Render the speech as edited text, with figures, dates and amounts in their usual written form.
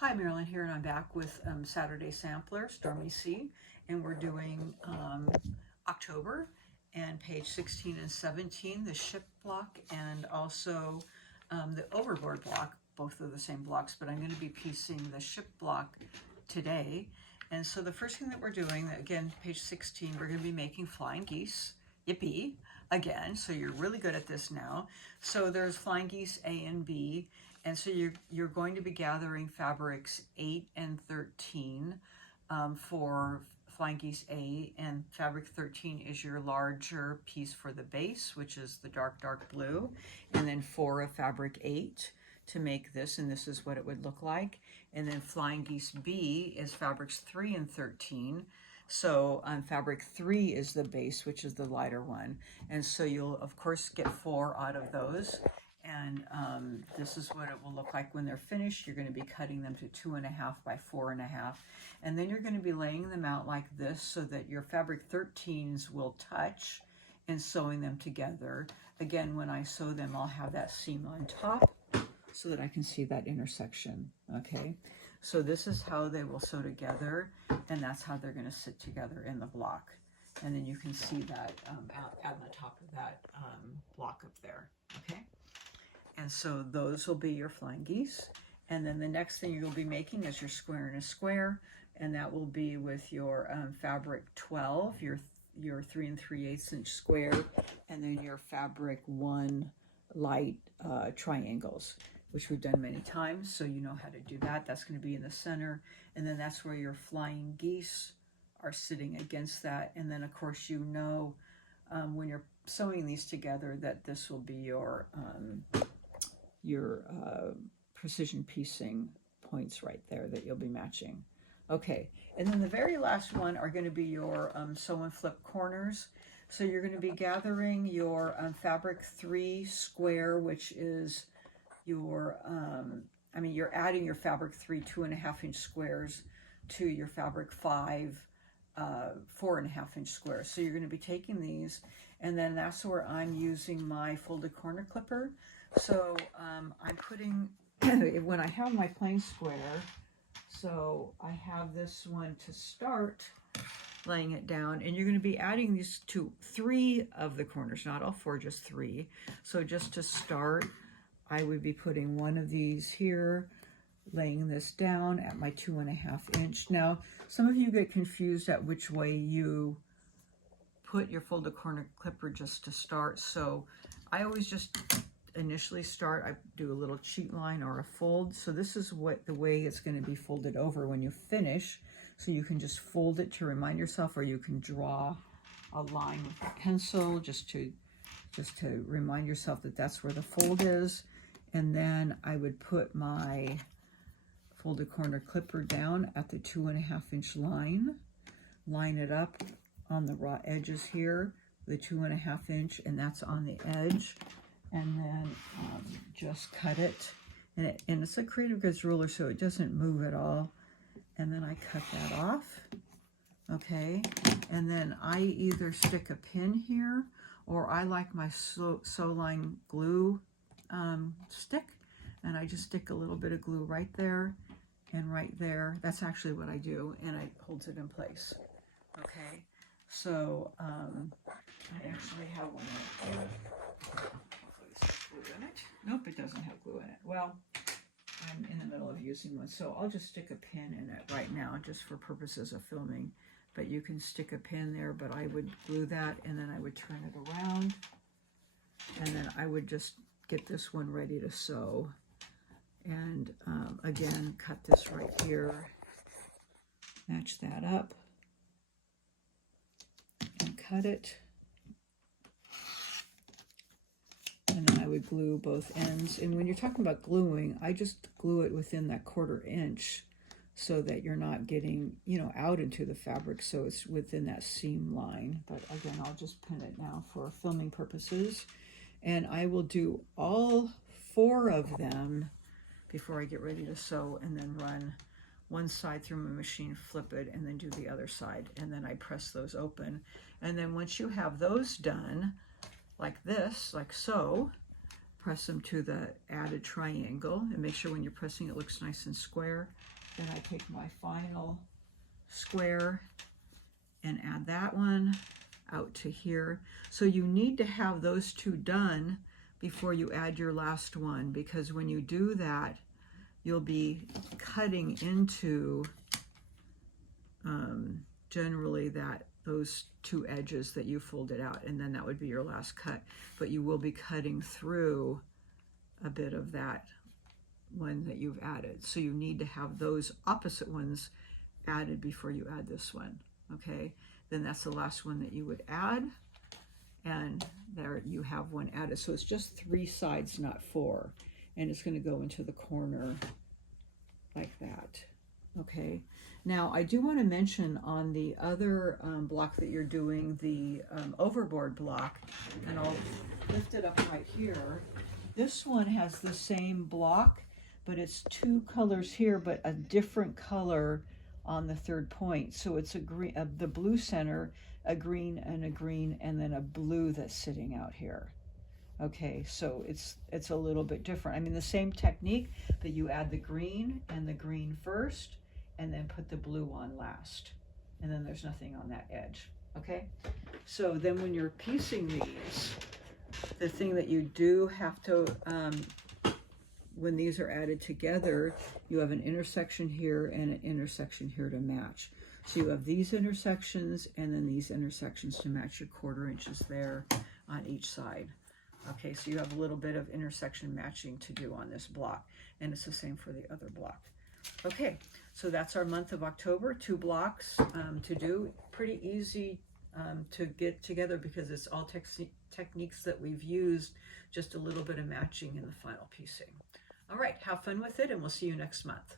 Hi, Marilyn here, and I'm back with Saturday Sampler, Stormy C, and we're doing October and page 16 and 17, the ship block, and also the overboard block. Both are the same blocks, but I'm going to be piecing the ship block today. And so the first thing that we're doing, again, page 16, we're going to be making flying geese. Yippee! Again, so you're really good at this now. So there's flying geese A and B, and so you're going to be gathering fabrics 8 and 13 for flying geese A, and fabric 13 is your larger piece for the base, which is the dark blue, and then 4 of fabric 8 to make this, and this is what it would look like. And then flying geese B is fabrics 3 and 13. So fabric 3 is the base, which is the lighter one. And so you'll, of course, get 4 out of those. And this is what it will look like when they're finished. You're going to be cutting them to 2.5 by 4.5. And then you're going to be laying them out like this so that your fabric 13s will touch and sewing them together. Again, when I sew them, I'll have that seam on top so that I can see that intersection, okay? So this is how they will sew together, and that's how they're going to sit together in the block. And then you can see that out on the top of that block up there, okay? And so those will be your flying geese. And then the next thing you'll be making is your square and a square, and that will be with your fabric 12, your 3 3/8 inch square, and then your fabric 1 light triangles, which we've done many times, so you know how to do that. That's going to be in the center, and then that's where your flying geese are sitting against that. And then, of course, you know when you're sewing these together that this will be your precision piecing points right there that you'll be matching. Okay, and then the very last one are going to be your sew and flip corners. So you're going to be gathering your fabric 3 square, which is your, you're adding your fabric 3 2.5 inch squares to your fabric 5 4.5 inch squares. So you're going to be taking these, and then that's where I'm using my folded corner clipper. So I'm putting, when I have my plain square, so I have this one to start, laying it down, and you're going to be adding these to 3 of the corners, not all 4, just 3. So just to start, I would be putting one of these here, laying this down at my 2.5 inch. Now, some of you get confused at which way you put your folded corner clipper just to start. So I always just initially start, I do a little cheat line or a fold. So this is the way it's going to be folded over when you finish. So you can just fold it to remind yourself, or you can draw a line with a pencil just to remind yourself that that's where the fold is. And then I would put my folded corner clipper down at the 2.5 inch line it up on the raw edges here, the 2.5 inch, and that's on the edge. And then just cut it. And it's a Creative Goods ruler, so it doesn't move at all. And then I cut that off, okay? And then I either stick a pin here, or I like my sew line glue stick, and I just stick a little bit of glue right there and right there. That's actually what I do, and it holds it in place, okay? So I actually have one right here. Hopefully this has glue in it. Nope, it doesn't have glue in it. Well, I'm in the middle of using one, so I'll just stick a pin in it right now just for purposes of filming. But you can stick a pin there, but I would glue that, and then I would turn it around, and then I would just get this one ready to sew. And again, cut this right here, match that up, and cut it. And then I would glue both ends. And when you're talking about gluing, I just glue it within that 1/4 inch so that you're not getting, out into the fabric, so it's within that seam line. But again, I'll just pin it now for filming purposes. And I will do all 4 of them before I get ready to sew, and then run one side through my machine, flip it, and then do the other side. And then I press those open. And then once you have those done, like this, like so, press them to the added triangle, and make sure when you're pressing it looks nice and square. Then I take my final square and add that one out to here. So you need to have those two done before you add your last one, because when you do that, you'll be cutting into generally those two edges that you folded out, and then that would be your last cut. But you will be cutting through a bit of that one that you've added. So you need to have those opposite ones added before you add this one, okay? Then that's the last one that you would add, and there you have one added. So it's just 3 sides, not 4, and it's going to go into the corner like that, okay? Now I do want to mention on the other block that you're doing, the Overboard block, and I'll lift it up right here. This one has the same block, but it's 2 colors here, but a different color on the 3rd point. So it's a green, the blue center, a green, and then a blue that's sitting out here. Okay, so it's a little bit different. I mean, the same technique, but you add the green and the green first, and then put the blue on last. And then there's nothing on that edge, okay? So then when you're piecing these, the thing that you do have to, when these are added together, you have an intersection here and an intersection here to match. So you have these intersections and then these intersections to match your 1/4 inches there on each side. Okay, so you have a little bit of intersection matching to do on this block, and it's the same for the other block. Okay, so that's our month of October, 2 blocks to do. Pretty easy to get together because it's all techniques that we've used, just a little bit of matching in the final piecing. All right, have fun with it, and we'll see you next month.